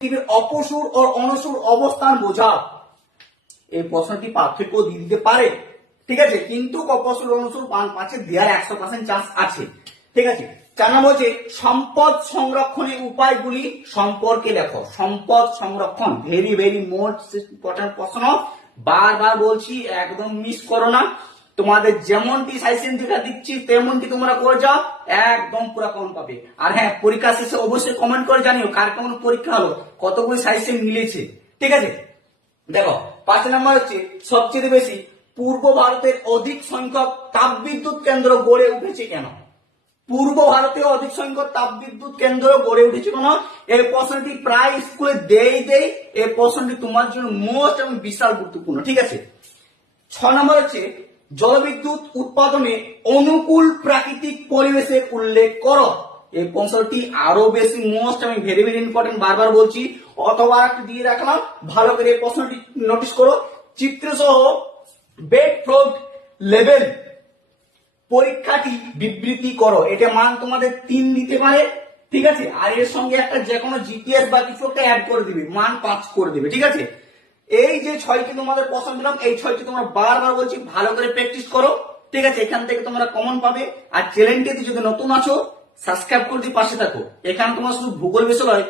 পৃথিবীর অপসুর ও অনসুর অবস্থান বোঝাও। এই প্রশ্নটি পার্থক্য দিয়ে দিতে পারে, ঠিক আছে, কিন্তু অপসুর অনসুর পাঁচে দেওয়ার 100% চান্স আছে, ঠিক আছে। 4 নম্বর হচ্ছে সম্পদ সংরক্ষণের উপায়গুলি সম্পর্কে লেখো। সম্পদ সংরক্ষণ ভেরি ভেরি মোস্ট ইম্পর্টেন্ট প্রশ্ন, বারবার বলছি একদম মিস করো না। তোমাদের যেমনটি সাজেশন যেটা দিচ্ছি তেমনটি তোমরা করে যাও, একদম পুরো কমন পাবে। আর হ্যাঁ, পরীক্ষা শেষে অবশ্যই কমেন্ট করে জানিও কার কেমন পরীক্ষা হলো, কতগুলি সাজেশন মিলেছে, ঠিক আছে। দেখো 5 নম্বর হচ্ছে সবচেয়ে বেশি পূর্ব ভারতের অধিক সংখ্যক তাপবিদ্যুৎ কেন্দ্র গড়ে উঠেছে কেন? পূর্ব ভারতে অধিক সংখ্যক তাপবিদ্যুৎ কেন্দ্র গড়ে উঠেছে কেন? এই প্রশ্নটি প্রায় স্কুলে দেই। এই প্রশ্নটি তোমার জন্য মোস্ট এবং বিশাল গুরুত্বপূর্ণ, ঠিক আছে। 6 নম্বর হচ্ছে জলবিদ্যুৎ উৎপাদনে অনুকূল প্রাকৃতিক পরিবেশের উল্লেখ করো। এই প্রশ্নটি আরো বেশি মোস্ট এবং ভেরি ভেরি ইম্পর্টেন্ট, বারবার বলছি। অথবা একটু দিয়ে রাখলাম, ভালো করে এই প্রশ্নটি নোটিস করো। চিত্র সহ বেড ফ্লোট লেভেল পরীক্ষাটি বিবৃতি করো। এটা মান তোমাদের 3 দিতে পারে, ঠিক আছে। আর এর সঙ্গে একটা যে কোনো জিপিএস বা কিছু একটা অ্যাড করে দিবে, মান 5 করে দিবে, ঠিক আছে। এই যে 6টি তোমাদের প্রশ্ন দিলাম, এই 6টি তোমরা বারবার বলছি ভালো করে প্র্যাকটিস করো, ঠিক আছে। এখান থেকে তোমরা কমন পাবে। আর চ্যানেলটিতে যদি নতুন আছো সাবস্ক্রাইব করে দিয়ে পাশে থাকো। এখানে তোমার শুধু ভূগোল বিষয়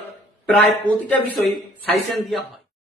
প্রায় প্রতিটা বিষয় সাজেশন দেওয়া হয়।